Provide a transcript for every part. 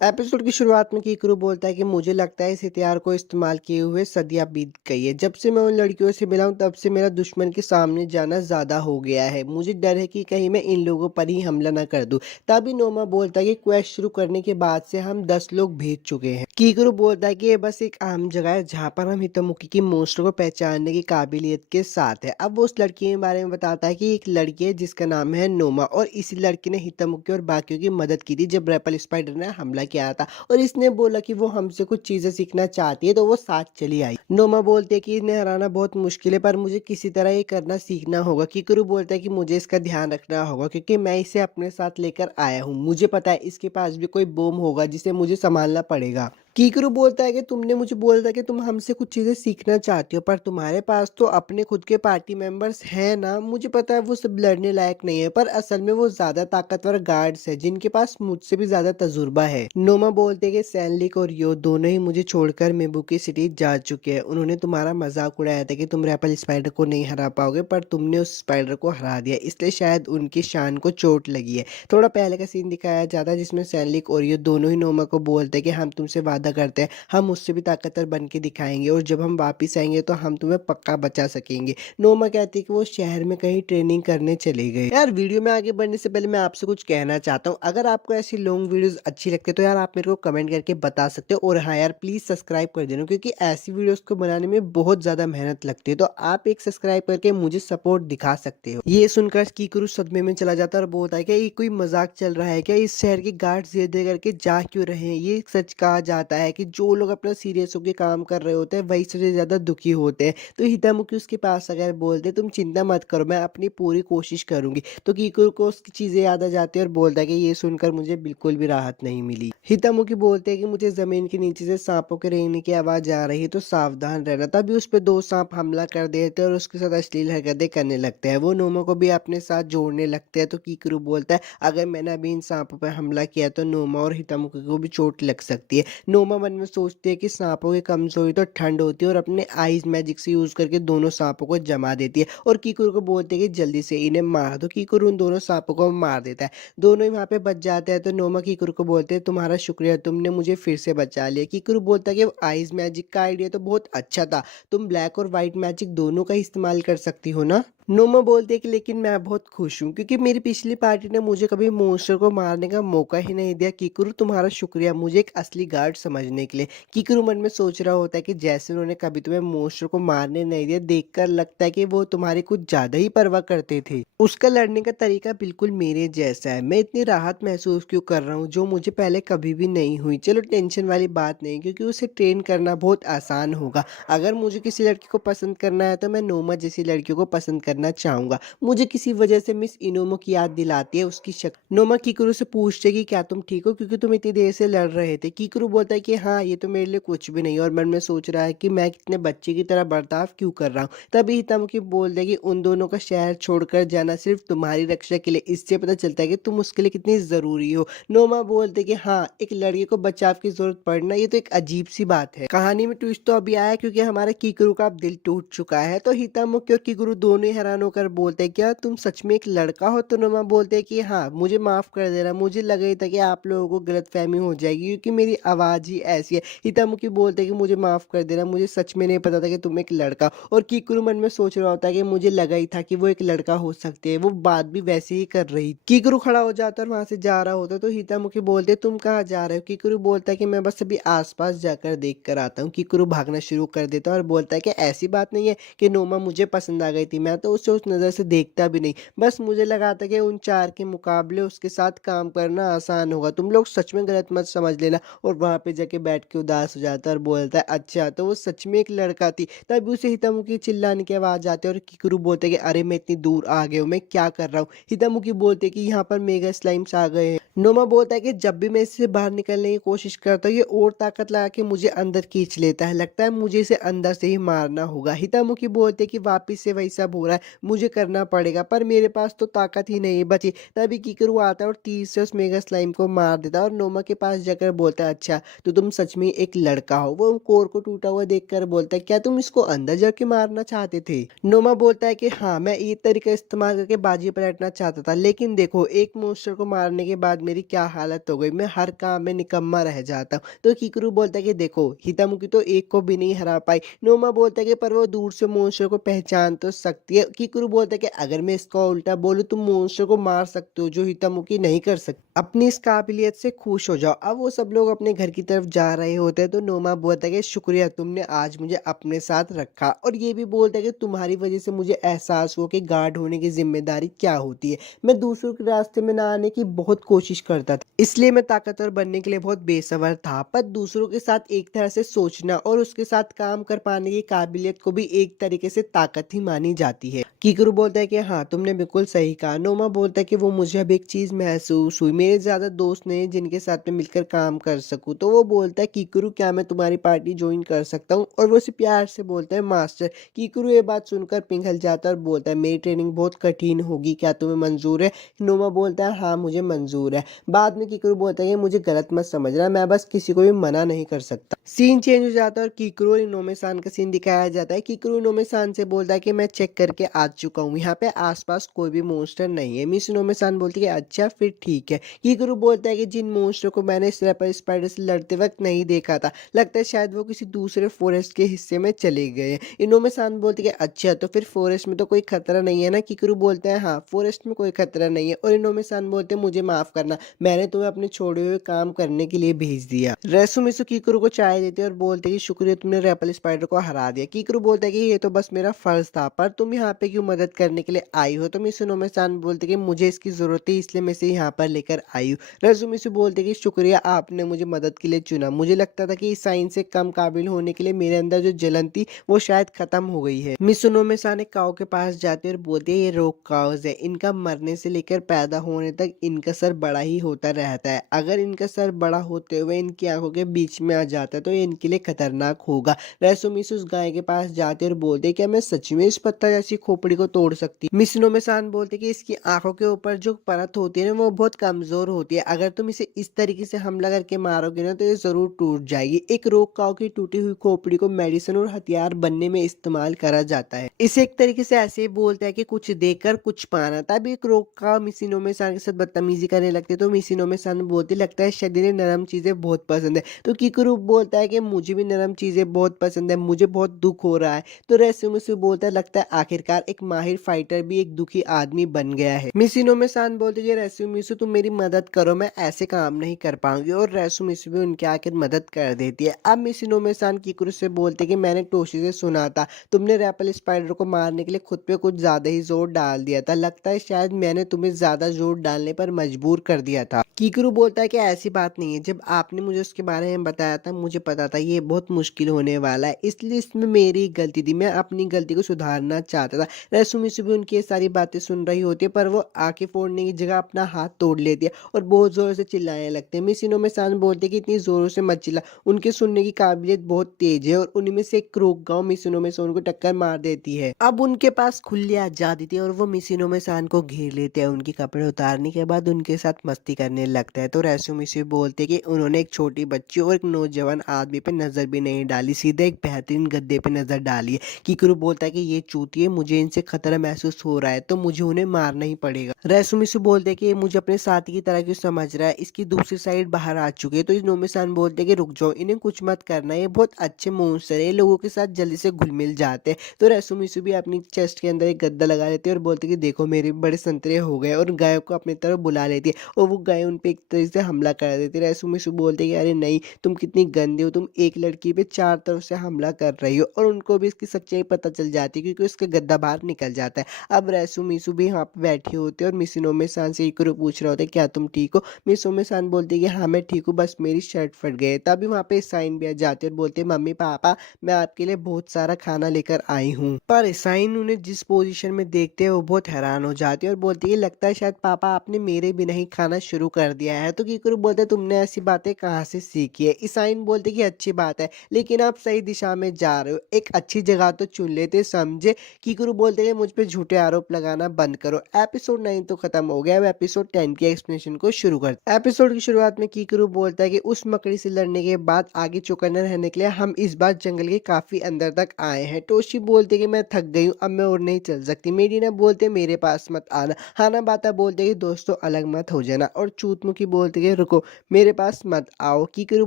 Episode की शुरुआत में कीकरू बोलता है कि मुझे लगता है इस हथियार को इस्तेमाल किए हुए सदियां बीत गई है। जब से मैं उन लड़कियों से मिला हूं तब से मेरा दुश्मन के सामने जाना ज्यादा हो गया है। मुझे डर है कि कहीं मैं इन लोगों पर ही हमला न कर दूं। तभी नोमा बोलता है कि क्वेस्ट शुरू करने के बाद से हम 10 लोग भेज चुके हैं। कीकरू बोलता है कि ये बस एक आम जगह है जहाँ पर हम हितोमुखी की मोस्टर को पहचानने की काबिलियत के साथ है। अब वो उस लड़की के बारे में बताता है कि एक लड़की है जिसका नाम है नोमा और इसी लड़की ने हितोमुखी और बाकियों की मदद की थी जब रेपल स्पाइडर ने हमला किया था और इसने बोला कि वो हमसे कुछ चीजें सीखना चाहती है तो वो साथ चली आई। नोमा बोलते है कि इन्हें हराना बहुत मुश्किल है पर मुझे किसी तरह ये करना सीखना होगा। किकरू बोलता है कि मुझे इसका ध्यान रखना होगा क्योंकि मैं इसे अपने साथ लेकर आया हूँ। मुझे पता है इसके पास भी कोई बोम होगा जिसे मुझे संभालना पड़ेगा। कीकरू बोलता है कि तुमने मुझे बोला था कि तुम हमसे कुछ चीजें सीखना चाहती हो पर तुम्हारे पास तो अपने खुद के पार्टी मेंबर्स हैं ना। मुझे पता है वो सब लड़ने लायक नहीं है पर असल में वो ज्यादा ताकतवर गार्ड्स है जिनके पास मुझसे भी ज्यादा तजुर्बा है। नोमा बोलते हैं कि सैनलिक और यो दोनों ही मुझे छोड़कर मेबुकी सिटी जा चुके हैं। उन्होंने तुम्हारा मजाक उड़ाया था कि तुम रैपल स्पाइडर को नहीं हरा पाओगे पर तुमने उस स्पाइडर को हरा दिया इसलिए शायद उनकी शान को चोट लगी है। थोड़ा पहले का सीन दिखाया जाता है जिसमें सैनलिक और यो दोनों ही नोमा को बोलते हैं कि हम तुमसे वादा करते हैं हम उससे भी ताकतवर बन के दिखाएंगे और जब हम वापिस आएंगे तो हम तुम्हें पक्का बचा सकेंगे। नोमा कहती है कि वो शहर में कहीं ट्रेनिंग करने चले गए। यार वीडियो में आगे बढ़ने से पहले मैं आपसे कुछ कहना चाहता हूँ। अगर आपको ऐसी लॉन्ग वीडियोस अच्छी लगती है तो यार आप मेरे को कमेंट करके बता सकते हो और हाँ यार प्लीज सब्सक्राइब कर देना क्योंकि ऐसी वीडियोस को बनाने में बहुत ज्यादा मेहनत लगती है। तो आप एक सब्सक्राइब करके मुझे सपोर्ट दिखा सकते हो। ये सुनकर कीकरू सदमे में चला जाता है और बोलता है कि ये कोई मजाक चल रहा है क्या। इस शहर के गार्ड्स ये दे करके जा क्यों रहे हैं। ये सच कहा जाता है कि जो लोग अपना सीरियस होकर काम कर रहे होते हैं वही सबसे ज्यादा दुखी होते हैं। तो हितामुखी उसके पास अगर बोलते तुम चिंता मत करो मैं अपनी पूरी कोशिश करूंगी तो कीकरू को उसकी चीजें याद आ जाती है और बोलता है कि ये सुनकर मुझे बिल्कुल भी राहत नहीं मिली। हितामुखी बोलते हैं कि मुझे जमीन के नीचे से सांपों के रेंगने की आवाज आ रही है तो सावधान रहना। तभी उस पे दो सांप हमला कर देते हैं और उसके साथ अश्लील हरकतें करने लगते हैं। वो नोमा को भी अपने साथ जोड़ने लगते हैं तो कीकरू बोलता है अगर मैंने अभी इन सांपों पर हमला किया तो नोमा और हितामुखी को भी चोट लग सकती है। नोमा मन में सोचती है कि सांपों की कमजोरी तो ठंड होती है और अपने आइज मैजिक से यूज करके दोनों सांपों को जमा देती है और कीकरू को बोलते है कि जल्दी से इन्हें मार दो। कीकरू उन दोनों सांपों को मार देता है। दोनों ही वहां पे बच जाते हैं तो नोमा कीकरू को बोलते हैं तुम्हारा शुक्रिया तुमने मुझे फिर से बचा लिया। कीकरू बोलता है कि आइज मैजिक का आइडिया तो बहुत अच्छा था तुम ब्लैक और व्हाइट मैजिक दोनों का इस्तेमाल कर सकती हो ना। नोमा बोलते है कि लेकिन मैं बहुत खुश हूँ क्योंकि मेरी पिछली पार्टी ने मुझे कभी मॉन्स्टर को मारने का मौका ही नहीं दिया। कीकरू तुम्हारा शुक्रिया मुझे एक असली गार्ड समझने के लिए। कीकरू मन में सोच रहा होता है कि जैसे उन्होंने कभी तुम्हें मॉन्स्टर को मारने नहीं दिया देखकर लगता है कि वो तुम्हारी कुछ ज्यादा ही परवाह करते थे। उसका लड़ने का तरीका बिल्कुल मेरे जैसा है। मैं इतनी राहत महसूस क्यों कर रहा हूँ जो मुझे पहले कभी भी नहीं हुई। चलो टेंशन वाली बात नहीं क्योंकि उसे ट्रेन करना बहुत आसान होगा। अगर मुझे किसी लड़की को पसंद करना है तो मैं नोमा जैसी लड़कियों को पसंद करना चाहूंगा। मुझे किसी वजह से मिस इनोमो की याद दिलाती है उसकी शक्ल। नोमा कीकरू से पूछते कि क्या तुम ठीक हो क्योंकि तुम इतनी देर से लड़ रहे थे। कीकरू बोलता है कि हाँ ये तो मेरे लिए कुछ भी नहीं और मन में सोच रहा है कि मैं कितने बच्चे की तरह बर्ताव क्यों कर रहा हूँ। तभी हितामुखी बोल दे कि उन दोनों का शहर छोड़कर जाना सिर्फ तुम्हारी रक्षा के लिए। इससे पता चलता है कि तुम उसके लिए कितनी जरूरी हो। नोमा बोलते कि हाँ एक लड़के को बचाव की जरूरत पड़ना ये तो एक अजीब सी बात है। कहानी में ट्विस्ट तो अभी आया क्योंकि हमारे कीकरू का अब दिल टूट चुका है। तो हितामुखी और कीकरू दोनों ही हैरान होकर बोलते हैं क्या तुम सच में एक लड़का हो। तो नोमा बोलते हैं कि हाँ मुझे माफ कर देना मुझे लगा ही था कि आप लोगों को गलतफहमी हो जाएगी क्योंकि मेरी आवाज ही ऐसी है। हितामुखी बोलते हैं कि मुझे माफ कर देना मुझे सच में नहीं पता था कि तुम एक लड़का हो। और कीकरू मन में सोच रहा होता है कि मुझे लगा ही था कि वो एक लड़का हो सकते हैं। वो बात भी वैसे ही कर रही। कीकरू खड़ा हो जाता है और वहां से जा रहा होता है तो हितामुखी बोलते तुम कहाँ जा रहे हो। कीकरू बोलता है कि मैं बस अभी आसपास जाकर देख कर आता हूँ। कीकरू भागना शुरू कर देता है और बोलता है कि ऐसी बात नहीं है कि नोमा मुझे पसंद आ गई थी मैं तो उसे उस नजर से देखता भी नहीं बस मुझे लगा था कि उन चार के मुकाबले उसके साथ काम करना आसान होगा। तुम लोग सच में गलत मत समझ लेना। और वहां पे जाके बैठ के उदास हो जाता है और बोलता है अच्छा तो वो सच में एक लड़का थी। तभी उसे हितामुखी चिल्लाने की आवाज आती है और कीकरू बोलते हैं कि अरे मैं इतनी दूर आ गया हूँ मैं क्या कर रहा हूँ। हितामुखी बोलते हैं कि यहाँ पर मेगा स्लाइम्स आ गए हैं। नोमा बोलता है कि जब भी मैं इससे बाहर निकलने की कोशिश करता हूँ ये और ताकत लगा के मुझे अंदर खींच लेता है। लगता है मुझे इसे अंदर से ही मारना होगा। हितामुखी बोलते हैं कि वापिस से वही सब हो रहा है, मुझे करना पड़ेगा, पर मेरे पास तो ताकत ही नहीं बची। तभी किकरू आता है और तीर से उस मेगा स्लाइम को मार देता है और नोमा के पास जाकर बोलता है, अच्छा तो तुम सच में एक लड़का हो। वो कोर को टूटा हुआ देखकर बोलता है, क्या तुम इसको अंदर जाके मारना चाहते थे? नोमा बोलता है कि हाँ, मैं ये तरीका इस्तेमाल करके बाजी पलटना चाहता था, लेकिन देखो एक मॉन्स्टर को मारने के बाद मेरी क्या हालत हो गई, मैं हर काम में निकम्मा रह जाता हूँ। तो किकरू बोलता है कि देखो हितामुकी तो एक को भी नहीं हरा पाई। नोमा बोलता है कि पर वो दूर से मॉन्स्टर को पहचान तो सकती है। किकरू बोलता है कि अगर मैं इसका उल्टा बोलूं, तुम मॉन्स्टर को मार सकते हो जो हितामुकी नहीं कर सकती। अपनी इस काबिलियत से खुश हो जाओ। अब वो सब लोग अपने घर की तरफ जा रहे होते हैं तो नोमा बोलता है कि शुक्रिया, तुमने आज मुझे अपने साथ रखा, और ये भी बोलता है कि तुम्हारी वजह से मुझे एहसास हुआ कि गार्ड होने की जिम्मेदारी क्या होती है। मैं दूसरों के रास्ते में ना आने की बहुत कोशिश करता था, इसलिए मैं ताकतवर बनने के लिए बहुत बेसब्र था, पर दूसरों के साथ एक तरह से सोचना और उसके साथ काम कर पाने की काबिलियत को भी एक तरीके से ताकत ही मानी जाती है। किकरू बोलता है कि हाँ, तुमने बिल्कुल सही कहा। नोमा बोलता है कि वो मुझे अब एक चीज महसूस हुई, मेरे ज्यादा दोस्त नहीं जिनके साथ में मिलकर काम कर सकूं। तो वो बोलता है, किकरू क्या मैं तुम्हारी पार्टी ज्वाइन कर सकता हूँ? और वो उसे प्यार से बोलता है, मास्टर। किकरू ये बात सुनकर पिघल जाता है और बोलता है, मेरी ट्रेनिंग बहुत कठिन होगी, क्या तुम्हें मंजूर है? नोमा बोलता है, हाँ मुझे मंजूर है। बाद में किकरू बोलता है कि मुझे गलत मत समझना, मैं बस किसी को भी मना नहीं कर सकता। सीन चेंज हो जाता है और किकरू और इनोमे सान का सीन दिखाया जाता है। किकरू इनोमे सान से बोलता है कि मैं चेक करके आ चुका हूँ, यहाँ पे आसपास कोई भी मॉन्स्टर नहीं है। मिस इनोमे सान बोलती है, अच्छा फिर ठीक है। किकरू बोलता है कि जिन मॉन्स्टर को मैंने स्नैपर स्पाइडर से लड़ते वक्त नहीं देखा था, लगता है शायद वो किसी दूसरे फॉरेस्ट के हिस्से में चले गए हैं। इनोमे सान बोलती है, अच्छा तो फिर फॉरेस्ट में तो कोई खतरा नहीं है ना? किकरू बोलता है, हाँ फॉरेस्ट में कोई खतरा नहीं है। और इनोमे सान बोलते हैं, मुझे माफ करना, मैंने तुम्हें अपने छोड़े हुए काम करने के लिए भेज दिया। रेसुमिसु किकरू को चाय देते हैं और बोलते हैं कि शुक्रिया, तुमने रैपल स्पाइडर को हरा दिया। किकरू बोलता है कि ये तो बस मेरा फर्ज था, पर तुम यहाँ पे क्यों मदद करने के लिए आई हो? तो मिसुनोमे सान बोलते कि मुझे इसकी जरूरत है, इसलिए मैं इसे यहाँ पर लेकर आई हूँ। रेसुमिसु बोलते कि शुक्रिया, आपने मुझे मदद के लिए चुना। मुझे लगता था कि इस साइन से कम काबिल होने के लिए मेरे अंदर जो जलन थी वो शायद खत्म हो गई है। मिसुनोमे सान एक काऊ के पास जाते हैं और बोलते हैं, ये रोक काउज है, इनका मरने से लेकर पैदा होने तक इनका सर बड़ा ही होता रहता है। अगर इनका सर बड़ा होते हुए इनकी आंखों के बीच में आ जाता है तो ये इनके लिए खतरनाक होगा। रेसुमिसु उस गाय के पास जाते और बोलते, क्या मैं सच में इस पत्ता जैसी खोपड़ी को तोड़ सकती? मिसुनोमे सान बोलते कि इसकी आंखों के ऊपर जो परत होती है ना, वो बहुत कमजोर होती है, अगर तुम इसे इस तरीके से हमला करके मारोगे ना तो ये जरूर टूट जाएगी। एक रोक काऊ की टूटी हुई खोपड़ी को मेडिसिन और हथियार बनने में इस्तेमाल करा जाता है। इसे एक तरीके से ऐसे ही बोलता है कि कुछ देकर कुछ पाना। तब एक रोक काऊ मिसिनोमे सान के साथ बदतमीजी करने लगते तो मिसिनोमे सान बोलते, लगता है शायद इन्हें नरम चीजें बहुत पसंद है। तो किकरू बोलता है कि मुझे भी नरम चीजें बहुत पसंद है, मुझे बहुत दुख हो रहा है। तो रेसुमिसु बोलता है, लगता है आखिरकार एक माहिर फाइटर भी एक दुखी आदमी बन गया है। मिसिनोमे सान बोलते कि रेसुमिसु तुम मेरी मदद करो, मैं ऐसे काम नहीं कर पाऊंगी। और रेसुमिसु भी उनके आखिर मदद कर देती है। अब मिसिनोमे सान किकरू से बोलते कि मैंने टोशी से सुना था तुमने रैपल स्पाइडर को मारने के लिए खुद पे कुछ ज्यादा ही जोर डाल दिया था, लगता है शायद मैंने तुम्हें ज्यादा जोर डालने पर मजबूर कर दिया था। किकरू बोलता है कि ऐसी बात नहीं है, जब आपने मुझे उसके बारे में बताया था मुझे पता था ये बहुत मुश्किल होने वाला है, इसलिए इसमें मेरी गलती थी, मैं अपनी गलती को सुधारना चाहता था। रेसुमिसु भी उनकी ये सारी बातें सुन रही होती है, पर वो आंखें फोड़ने की जगह अपना हाथ तोड़ लेती है और बहुत जोर से चिल्लाने लगते हैं। मिसिनोमे सान बोलते हैं कि इतनी जोरों से मत चिल्ला, उनके सुनने की काबिलियत बहुत तेज है। और उनमें से एक क्रोक गांव मिसिनोमे सान को टक्कर मार देती है। अब उनके पास खुली आजादी थी और वो मिसिनोमे सान को घेर लेते हैं। उनके कपड़े उतारने के बाद उनके साथ मस्ती करने लगता है। तो रेसुमिसु बोलते हैं कि उन्होंने एक छोटी बच्ची और एक नौजवान आदमी पे नजर भी नहीं डाली, सीधे एक बेहतरीन गद्दे पे नजर डाली है। किकरू बोलता है कि ये चूतिए, मुझे इनसे खतरा महसूस हो रहा है तो मुझे उन्हें मारना ही पड़ेगा। रेसुमिसु बोलते हैं कि ये मुझे अपने साथी की तरह क्यों समझ रहा है, इसकी दूसरी साइड बाहर आ चुकी है। तो इनोमे सान बोलते हैं कि रुक जाओ, इन्हें कुछ मत करना, ये बहुत अच्छे मॉन्स्टर है, ये लोगों के साथ जल्दी से घुल मिल जाते हैं। तो रेसुमिसु भी अपनी चेस्ट के अंदर एक गद्दा लगा लेती है और बोलती है कि देखो मेरे बड़े संतरे हो गए, और गायों को अपनी तरफ बुला लेती है और वो गाय उन पे एक तरीके से हमला कर देती है। रेसुमिसु बोलते हैं कि अरे नहीं, तुम कितनी गंदी हो, तुम एक लड़की पे चार तरफ से हमला कर रही हो। और उनको भी इसकी सच्चाई पता चल जाती है क्योंकि उसका गद्दा बाहर निकल जाता है। अब रेसुमिसु भी यहाँ पे बैठी होती है और मिसिनोमे सान से इकरू पूछ रहा होता है, क्या तुम ठीक हो? मिसिनोमे सान बोलते हैं कि हाँ मैं ठीक हूँ, बस मेरी शर्ट फट गई है। तभी वहाँ पे साइन भी आ जाते हैं और बोलते हैं, मम्मी पापा मैं आपके लिए बहुत सारा खाना लेकर आई हूँ। पर साइन उन्हें जिस पोजीशन में देखते हैं वो बहुत हैरान हो जाती है और बोलती है, लगता है शायद पापा आपने मेरे बिना ही खाना शुरू कर दिया है। तो किकरू बोलते हैं, तुमने ऐसी बातें कहाँ से सीखी है? ईसाइन बोलते कि अच्छी बात है, लेकिन आप सही दिशा में जा रहे हो, एक अच्छी जगह तो चुन लेते, समझे? किकरू बोलता बोलते हैं मुझ पे झूठे आरोप लगाना बंद करो। एपिसोड 9 तो खत्म हो गया, अब एपिसोड 10 की एक्सप्लेनेशन को शुरू करते हैं। एपिसोड की शुरुआत में कीकरू बोलता है कि उस मकड़ी से लड़ने के बाद आगे चौकन्ना रहने के लिए हम इस बार जंगल के काफी अंदर तक आए हैं। टोशी बोलते कि मैं थक गई हूँ, अब मैं और नहीं चल सकती। मेडिना बोलते मेरे पास मत आना। हाना बाता बोलते कि दोस्तों अलग मत हो जाना। और चूतमुखी बोलते कि रुको, मेरे पास मत आओ। कीकरू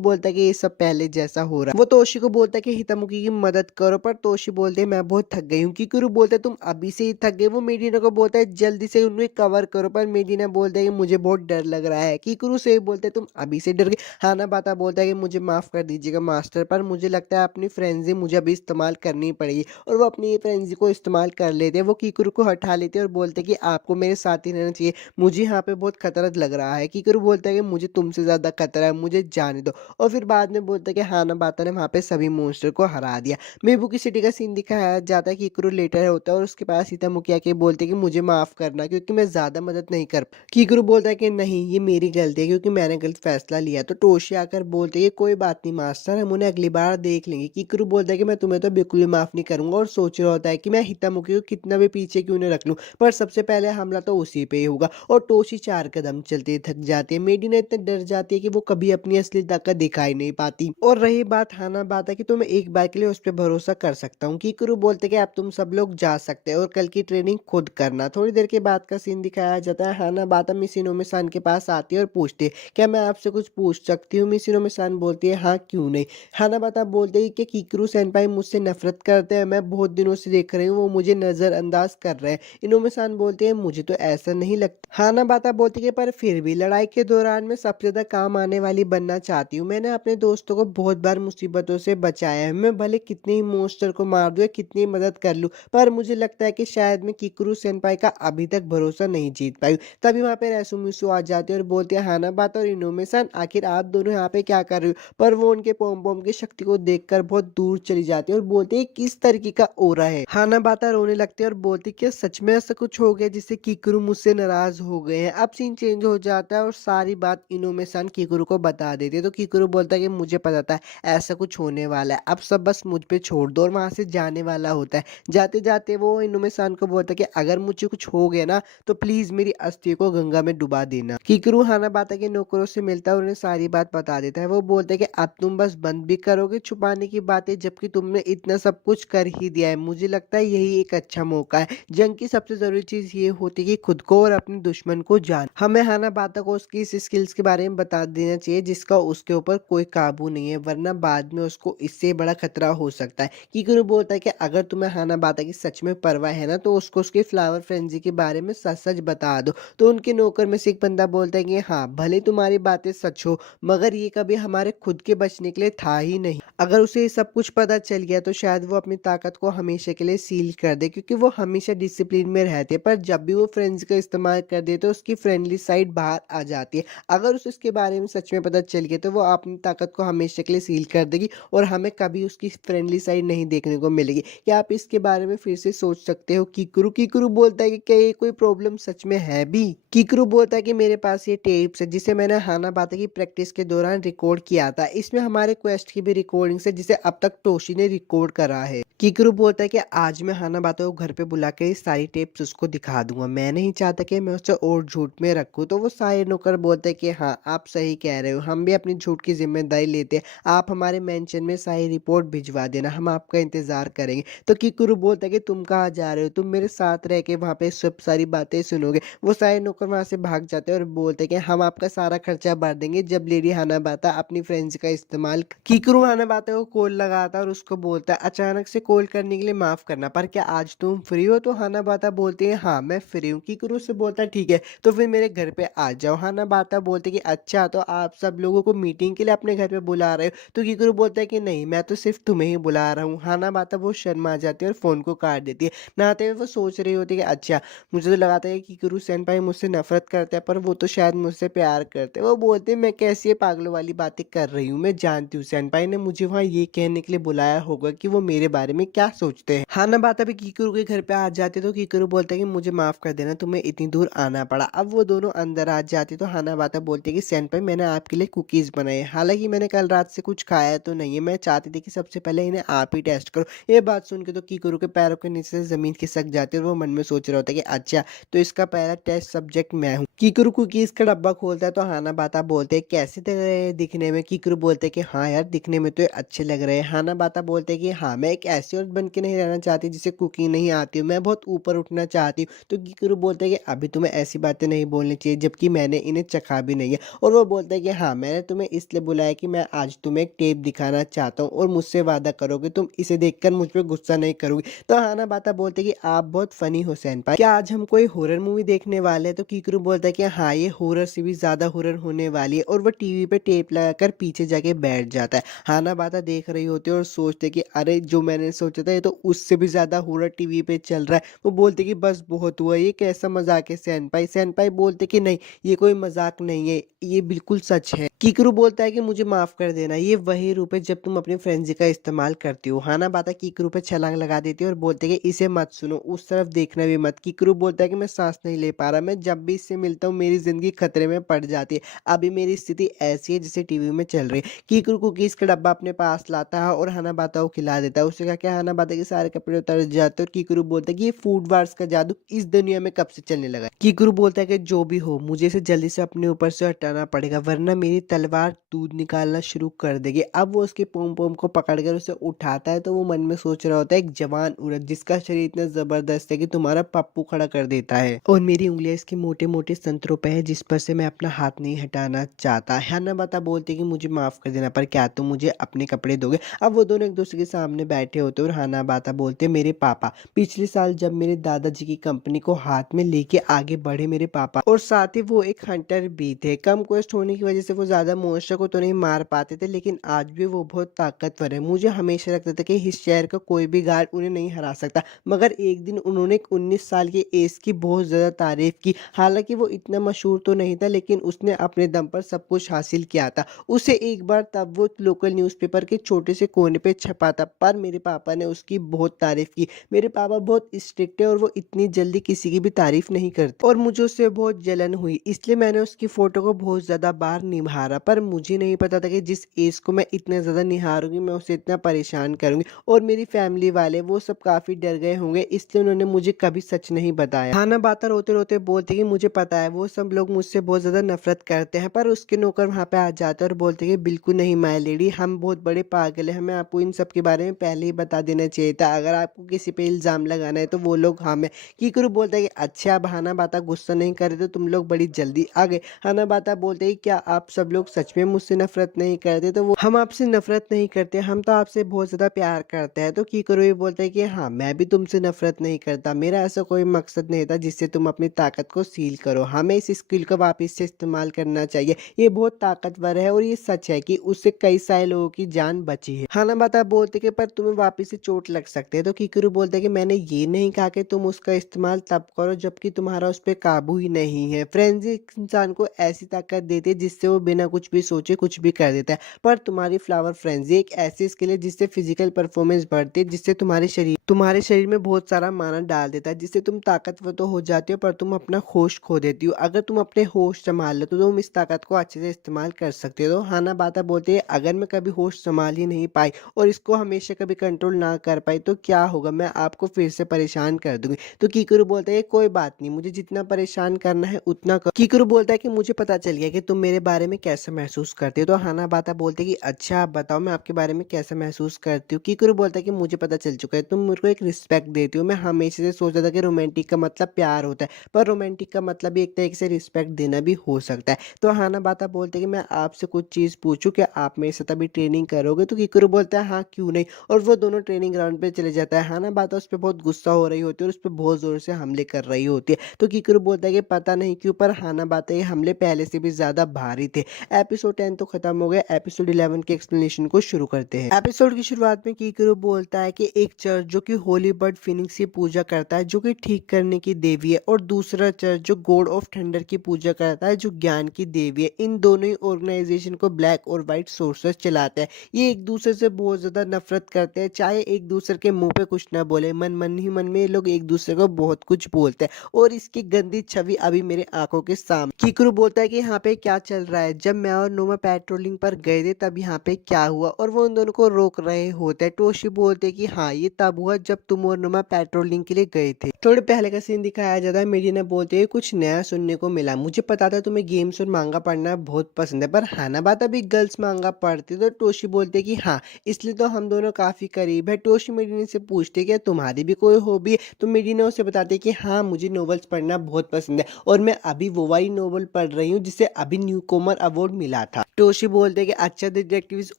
बोलता है कि ये सब पहले जैसा हो रहा है। वो तोशी को बोलता है कि हितामुखी की मदद करो, पर तोशी बोलते है मैं बहुत थक गई हूँ। कीकरू बोलता है तुम अभी से ही थक गए। वो मेडिना को बोलता है जल्दी से उन्हें कवर करो, पर मेडिना बोलता है कि मुझे बहुत डर लग रहा है। कीकरू से बोलते है तुम अभी से डर गए। हाना बाता बोलता है कि मुझे माफ कर दीजिएगा मास्टर, पर मुझे लगता है अपनी फ्रेंजी मुझे अभी इस्तेमाल करनी पड़ेगी। और वो अपनी फ्रेंजी को इस्तेमाल कर लेते हैं। वो कीकरू को हटा लेते हैं और बोलते हैं कि आपको मेरे साथ ही रहना चाहिए, मुझे यहाँ पे बहुत खतरा लग रहा है। कीकरू बोलता है कि मुझे तुमसे ज्यादा खतरा है, मुझे जाने दो। और फिर बाद में बोलता है कि हाना बाता ने वहाँ पे सभी मॉन्स्टर को हरा दिया। मेबुकी सिटी का सीन दिखाया जाता है। कीकरू लेटर होता है और उसके पास सीता मुखिया के बोलते हैं कि मुझे माफ करना क्योंकि मैं ज्यादा मदद नहीं कर। कीकरू बोलता है कि नहीं, ये मेरी गलती है क्योंकि मैंने गलत फैसला लिया। तो टोशी आकर बोलते है कोई बात नहीं मास्टर, हम उन्हें अगली बार देख लेंगे। कीकरू बोलता है कि मैं तुम्हें तो बिल्कुल भी माफ नहीं करूंगा और सोच रहा होता है कि मैं हितामुखी को कितना भी पीछे क्यों न रख लूं, पर सबसे पहले हमला तो उसी पे ही होगा। और टोशी 4 कदम चलते थक जाती है। मेडिना इतने डर जाती है कि वो कभी अपनी असली ताकत दिखाई नहीं पाती। और रही बात हाना बाता की, तो मैं एक बार के लिए उस पर भरोसा कर सकता हूँ। कीकरू बोलते कि अब तुम सब लोग जा सकते हो और कल की ट्रेनिंग खुद करना। थोड़ी देर के बाद का सीन दिखाया जाता है। हाना बाता मिसिनोमी सान के पास आती है और पूछती है क्या मैं आपसे कुछ पूछ सकती हूँ। मिसिनोमी सान बोलती है हाँ क्यों नहीं। हाना बाता बोलते हैं कि कीकरू सेनपाई मुझसे नफरत करते हैं, मैं बहुत दिनों से देख रही हूँ वो मुझे नजरअंदाज कर रहे हैं। इनोमी सान बोलते हैं मुझे तो ऐसा नहीं लगता। हाना बाता बोलती है पर फिर भी लड़ाई के दौरान मैं सबसे ज्यादा काम आने वाली बनना चाहती हूँ। मैंने अपने दोस्तों को बहुत बार मुसीबतों से बचाया है, मैं भले कितने ही मॉन्स्टर को मार दूं या कितनी मदद कर लूं, पर मुझे लगता है कि शायद मैं कीकरू सेनपाई का अभी तक भरोसा नहीं जीत पाई। तभी वहाँ पे रेसुमिसु आ जाती है और बोलती है हाना बाता और इनोमी सान आखिर आप दोनों यहाँ पे क्या कर रहे हो। पर वो उनके पोम पोम की शक्ति को देखकर बहुत दूर चली जाती है और बोलती है किस तरीके का ओरा है। हाना बाता रोने लगती है और बोलती है कि सच में ऐसा कुछ हो गया जिससे कीकरू मुझसे नाराज हो गए हैं। अब सीन चेंज हो जाता है और सारी बात इनोमी सान कीकरू को बता देती है। तो कीकरू बोलता है कि मुझे पता था ऐसा कुछ होने वाला है, अब सब बस मुझ पे छोड़ दो। और वहां से जाने वाला होता है। जाते जाते वो इनोमी सान को बोलता है कि अगर मुझे कुछ हो गया ना तो प्लीज मेरी अस्थि को गंगा में डुबा देना। कीकरू हाना बाता के नौकरों से मिलता है और उन्हें सारी बात बता देता है। वो बोलते हैं कि अब तुम बस बंद भी करोगे छुपाने की बातें, जबकि तुमने इतना सब कुछ कर ही दिया है। मुझे लगता है यही एक अच्छा मौका है। जंग की सबसे जरूरी चीज ये होती है कि खुद को और अपने दुश्मन को जान। हमें हाना बाता को उसकी इस स्किल्स के बारे में बता देना चाहिए जिसका उसके ऊपर कोई काबू नहीं है, वरना बाद में उसको इससे बड़ा खतरा हो सकता है। कीकरू बोलता है कि अगर तुम्हें हाना बाता की सच में परवाह है ना तो उसको उसके फ्लावर फ्रेंजी के बारे में सच सच बता दो। तो उनके नौकर में से एक बंदा बोलता है कि हाँ भले तुम्हारी बातें सच हो, मगर ये कभी हमारे खुद के बचने के लिए था ही नहीं। अगर उसे ये सब कुछ पता चल गया तो शायद वो अपनी ताकत को हमेशा के लिए सील कर दे, क्योंकि वो हमेशा डिसिप्लिन में रहते हैं, पर जब भी वो फ्रेंड्स का इस्तेमाल कर दे तो उसकी फ्रेंडली साइड बाहर आ जाती है। अगर उसे इसके बारे में सच में पता चल गया तो वो अपनी ताकत को हमेशा के लिए सील कर देगी और हमें कभी उसकी फ्रेंडली साइड नहीं देखने को मिलेगी। क्या आप इसके बारे में फिर से सोच सकते हो कीकरू? कीकरू बोलता है कि क्या ये कोई प्रॉब्लम सच में है भी? कीकरू बोलता है कि मेरे पास ये टेप्स है जिसे मैंने हाना बाता की प्रैक्टिस के दौरान रिकॉर्ड किया था। इसमें हमारे क्वेस्ट की भी रिकॉर्डिंग्स है जिसे अब तक टोशी ने रिकॉर्ड करा है। कीकरू बोलता है कि आज मैं हाना बाता को घर पे बुला के ये सारी टेप्स उसको दिखा दूंगा। मैं नहीं चाहता कि मैं उसे और झूठ में रखूं। तो वो सारे नौकर बोलते हैं कि हाँ आप सही कह रहे हो, हम भी अपनी झूठ की जिम्मेदारी लेते हैं। आप हमारे मेंशन में सारी रिपोर्ट भिजवा देना, हम आपका इंतजार करेंगे। तो कीकरू बोलता है कि तुम कहाँ जा रहे हो, तुम मेरे साथ रह के वहाँ पे सब सारी बातें सुनोगे। वो सारे नौकर वहाँ से भाग जाते हैं और बोलते हैं कि हम आपका सारा खर्चा भर देंगे जब लेडी हाना बाता अपनी फ्रेंड्स का इस्तेमाल। कीकरू हाना बाता को कॉल लगाता है और उसको बोलता है अचानक से कॉल करने के लिए माफ करना, पर क्या आज तुम फ्री हो? तो हाना बाता बोलती है हाँ मैं फ्री हूँ। कीकरू से बोलता है ठीक है तो फिर मेरे घर पे आ जाओ। हाना बाता बोलते कि अच्छा तो आप सब लोगों को मीटिंग के लिए अपने घर पे बुला रहे हो? तो कीकरू बोलता है कि नहीं मैं तो सिर्फ तुम्हें ही बुला रहा हूँ। हाना बाता बहुत शर्मा जाती है और फोन को काट देती है। नहाते हुए वो सोच रही होती है कि अच्छा मुझे तो लगाता है कि कीकरू सेनपाई मुझसे नफरत करता है, पर वो तो शायद मुझसे प्यार करते हैं। वो बोलते हैं मैं कैसी ये पागलों वाली बातें कर रही हूँ, मैं जानती हूँ सेनपाई ने मुझे वहाँ ये कहने के लिए बुलाया होगा कि वो मेरे बारे में क्या सोचते हैं। हाना बाता भी कीकरू के घर पे आ जाती है तो कीकरू बोलता है कि मुझे माफ कर देना, तुम्हें इतनी दूर आना पड़ा। अब वो दोनों अंदर आ जाती तो हाना बाता बोलती है कि सेनपाई मैंने आपके लिए कुकीज बनाए हैं, हालांकि मैंने कल रात से कुछ खाया तो नहीं है, मैं चाहती थी कि सबसे पहले इन्हें आप ही टेस्ट करो। ये बात सुन के तो कीकरू के पैरों के नीचे नीचे से ज़मीन खिसक जाती है और वो मन में सोच रहा होता है कि अच्छा, तो इसका पहला टेस्ट सब्जेक्ट मैं हूँ। कीकरू कुकीज़ का डब्बा खोलता है तो हाना बाता बोलते हैं, कैसे लग रहे हैं दिखने में? कीकरू बोलते हैं कि हाँ यार, दिखने में तो ये अच्छे लग रहे हैं। हाना बाता बोलते हैं कि हाँ, मैं एक ऐसी औरत बन के नहीं रहना चाहती जिसे कुकिंग नहीं आती हो, मैं बहुत ऊपर उठना चाहती हूँ। तो कीकरू बोलते हैं कि अभी तुम्हें ऐसी बातें नहीं बोलनी चाहिए, जबकि मैंने इन्हें चखा भी नहीं है। और वो बोलता है कि हाँ, मैंने तुम्हें इसलिए बुलाया कि मैं आज तुम्हें एक टेप दिखाना चाहता हूँ और मुझसे वादा करो कि तुम इसे देखकर मुझ पे गुस्सा नहीं करोगी। तो हाना बाता बोलते हैं कि आप बहुत फनी हो सेनपाई, क्या आज हम कोई हॉरर मूवी देखने वाले हैं? तो कीकरू बोलता है कि हाँ, ये हॉरर से भी ज़्यादा हॉरर होने वाली है, और वो टीवी पे टेप लगाकर पीछे जाके बैठ जाता है। हाना बाता देख रही होती है और सोचते कि अरे, जो मैंने सोचा था ये तो उससे भी ज़्यादा हॉरर टीवी पे चल रहा है। वो बोलते कि बस बहुत हुआ, ये कैसा मज़ाक है सेनपाई? सेनपाई बोलते कि नहीं, ये कोई मज़ाक नहीं है, ये बिल्कुल सच है। कीकरू बोलता है कि मुझे माफ़ कर देना, ये वही रूप है जब तुम अपनी फ्रेंज़ी का इस्तेमाल करती हो। हाना बाता कीकरू पे छलांग लगा देती है और बोलते हैं कि इसे मत सुनो, उस तरफ देखना भी मत। कीकरू बोलता है कि मैं सांस नहीं ले पा रहा, मैं जब भी इससे मिलता हूँ मेरी ज़िंदगी खतरे में पड़ जाती है। अभी मेरी स्थिति ऐसी है जैसे टीवी में चल रही है। कीकरू कुकीज़ का डब्बा अपने पास लाता है और हाना बाता को खिला देता है। उससे क्या क्या हाना बाता के सारे कपड़े उतर जाते हैं और कीकरू बोलता है कि ये फूड वार्स का जादू इस दुनिया में कब से चलने लगा है। कीकरू बोलता है कि जो भी हो, मुझे इसे जल्दी से अपने ऊपर से हटाना पड़ेगा, वरना मेरी तलवार दूध निकालना शुरू कर देगी। अब वो उसके पोम पोम को पकड़कर उसे उठाता है तो वो मन में सोच रहा होता है, एक जवान औरत जिसका शरीर इतना जबरदस्त है कि तुम्हारा पप्पू खड़ा कर देता है, और मेरी उंगलियां इसके मोटे मोटे संतरों पे है जिस पर से मैं अपना हाथ नहीं हटाना चाहता। हाना बाता बोलती है कि मुझे माफ कर देना, पर क्या तुम मुझे अपने कपड़े दोगे? अब वो दोनों एक दूसरे के सामने बैठे होते हैं और हाना बाता बोलते हैं, मेरे पापा पिछले साल जब मेरे दादाजी की कंपनी को हाथ में लेके आगे बढ़े मेरे पापा, और साथ ही वो एक हंटर भी थे। कम क्वेस्ट होने की वजह से वो ज्यादा मॉन्स्टर को तो नहीं मार पाते थे, लेकिन आज भी वो बहुत ताकतवर है। मुझे हमेशा लगता था कि इस शहर का कोई भी गार्ड उन्हें नहीं हरा सकता, मगर एक दिन उन्होंने एक 19 साल के एस की बहुत ज्यादा तारीफ की। हालांकि वो इतना मशहूर तो नहीं था, लेकिन उसने अपने दम पर सब कुछ हासिल किया था। उसे एक बार तब वो लोकल न्यूज़पेपर के छोटे से कोने पे छपा था, पर मेरे पापा ने उसकी बहुत तारीफ की। मेरे पापा बहुत स्ट्रिक्ट है और वो इतनी जल्दी किसी की भी तारीफ नहीं करते, और मुझे उससे बहुत जलन हुई, इसलिए मैंने उसकी फोटो को बहुत ज्यादा बार निहारा। पर मुझे नहीं पता था कि जिस एज को मैं इतना ज्यादा निहारूंगी मैं उसे इतना परेशान करूंगी, और मेरी फैमिली वाले वो सब काफी डर गए होंगे, इसलिए उन्होंने मुझे कभी सच नहीं बताया। खाना बाता रोते रोते बोलती कि मुझे पता है वो सब लोग मुझसे बहुत ज्यादा नफरत करते हैं, पर उसके नौकर वहां पे आ जाते हैं और बोलते हैं कि बिल्कुल नहीं माय लेडी, हम बहुत बड़े पागल हैं, हमें आपको इन सब के बारे में पहले ही बता देना चाहिए था। अगर आपको किसी पे इल्जाम लगाना है तो वो लोग हम हैं। कीकरू बोलता है कि अच्छा, अब हाना बाता गुस्सा नहीं करे तो तुम लोग बड़ी जल्दी आ गए। हाना बाता बोलते हैं, क्या आप सब लोग सच में मुझसे नफरत नहीं करते? तो वो, हम आपसे नफरत नहीं करते, हम तो आपसे बहुत ज्यादा प्यार करते हैं। तो कीकरू भी बोलता है कि हाँ, मैं भी तुमसे नफरत नहीं करता, मेरा ऐसा कोई मकसद नहीं था जिससे तुम अपनी ताकत को सील करो, हमें इस स्किल को वापस से इस्तेमाल करना चाहिए, ये बहुत ताकतवर है और ये सच है कि उससे कई सारे लोगों की जान बची है। हाना बाता बोलते कि पर तुम्हें वापस से चोट लग सकती है। तो कीकरू बोलता है कि मैंने ये नहीं कहा कि तुम उसका इस्तेमाल तब करो जबकि तुम्हारा उस पर काबू ही नहीं है। फ्रेंजी इंसान को ऐसी ताकत देती है जिससे वो बिना कुछ भी सोचे कुछ भी कर देता है, पर तुम्हारी फ्लावर फ्रेंजी एक ऐसी स्किल है जिससे फिजिकल परफॉर्मेंस बढ़ती है, जिससे तुम्हारे शरीर में बहुत सारा माना डाल देता है, जिससे तुम ताकतवर तो हो जाती हो पर तुम अपना होश खो देती हो। अगर तुम अपने होश संभाल लो तो तुम इस ताकत को अच्छे से इस्तेमाल कर सकते हो। तो हाना बाता बोलती है, अगर मैं कभी होश संभाल ही नहीं पाई और इसको हमेशा कभी कंट्रोल ना कर पाई तो क्या होगा, मैं आपको फिर से परेशान कर दूंगी। तो कीकरू बोलता है, कोई बात नहीं, मुझे जितना परेशान करना है उतना कर। कीकरू बोलता है कि मुझे पता चल गया कि तुम मेरे बारे में कैसा महसूस करते हो। तो हाना बाता बोलते है कि अच्छा, आप बताओ मैं आपके बारे में कैसा महसूस करती हूँ। कीकरू बोलता है कि मुझे पता चल चुका है, तुम मेरे को एक रिस्पेक्ट देती हो। मैं हमेशा से सोचा था कि रोमांटिक का मतलब प्यार होता है, पर रोमांटिक का मतलब भी एक तरीके से रिस्पेक्ट देना भी हो सकता है। तो हाना बाता बोलते हैं कि मैं आपसे कुछ चीज़ पूछूं, क्या आप मेरे साथ अभी ट्रेनिंग करोगे? तो कीकरू बोलता है, हाँ क्यों नहीं, और वो दोनों ट्रेनिंग ग्राउंड पे चले जाता है। हाना बाता उस पर बहुत गुस्सा हो रही होती है और उस पर बहुत जोर से हमले कर रही होती है। तो कीकरू बोलता है कि पता नहीं क्यों, पर हाना बाता ये हमले पहले से भी ज्यादा भारी थे। एपिसोड 10 तो खत्म हो गया, एपिसोड 11 के एक्सप्लेनेशन को शुरू करते हैं। एपिसोड की शुरुआत में कीकरू बोलता है कि एक चर्च जो कि होली बर्ड फिनिक्स की पूजा करता है जो कि ठीक करने की देवी है, और दूसरा चर्च जो गॉड ऑफ थंडर की पूजा करता है जो ज्ञान की देवी है। इन दोनों ही ऑर्गेनाइजेशन को ब्लैक और व्हाइट सोर्सेस चलाते हैं। ये एक दूसरे से बहुत ज्यादा नफरत करते हैं, चाहे एक दूसरे के मुंह पे कुछ ना बोले, मन मन ही मन में ये लोग एक दूसरे को बहुत कुछ बोलते हैं, और इसकी गंदी छवि अभी मेरे आंखों के सामने। कीकरू बोलता है कि यहाँ पे क्या चल रहा है, जब मैं और नोमा पेट्रोलिंग पर गए थे तब यहाँ पे क्या हुआ, और वो उन दोनों को रोक रहे होते हैं। टोशी बोलते हैं कि हाँ, ये तब हुआ जब तुम तुम और नोमा पेट्रोलिंग के लिए गए थे। थोड़े पहले का सीन दिखाया जाता है, मेडिना बोलते हैं कुछ नया सुनने को मिला, मुझे पता था तुम्हें गेम्स और मांगा पढ़ना बहुत पसंद है, पर हानाबाता भी गर्ल्स मांगा पढ़ती। तो टोशी बोलते कि हाँ, इसलिए तो हम दोनों काफी करीब है। टोशी मेडिना से पूछते क्या तुम्हारी भी कोई हॉबी है, तो मेडिना उसे बताते कि हाँ, मुझे नॉवेल्स पढ़ना बहुत पसंद है और मैं अभी वो वाली नॉवल पढ़ रही हूँ जिसे अभी न्यू कॉमर अवार्ड मिला था। टोशी बोलते कि अच्छा, the detective is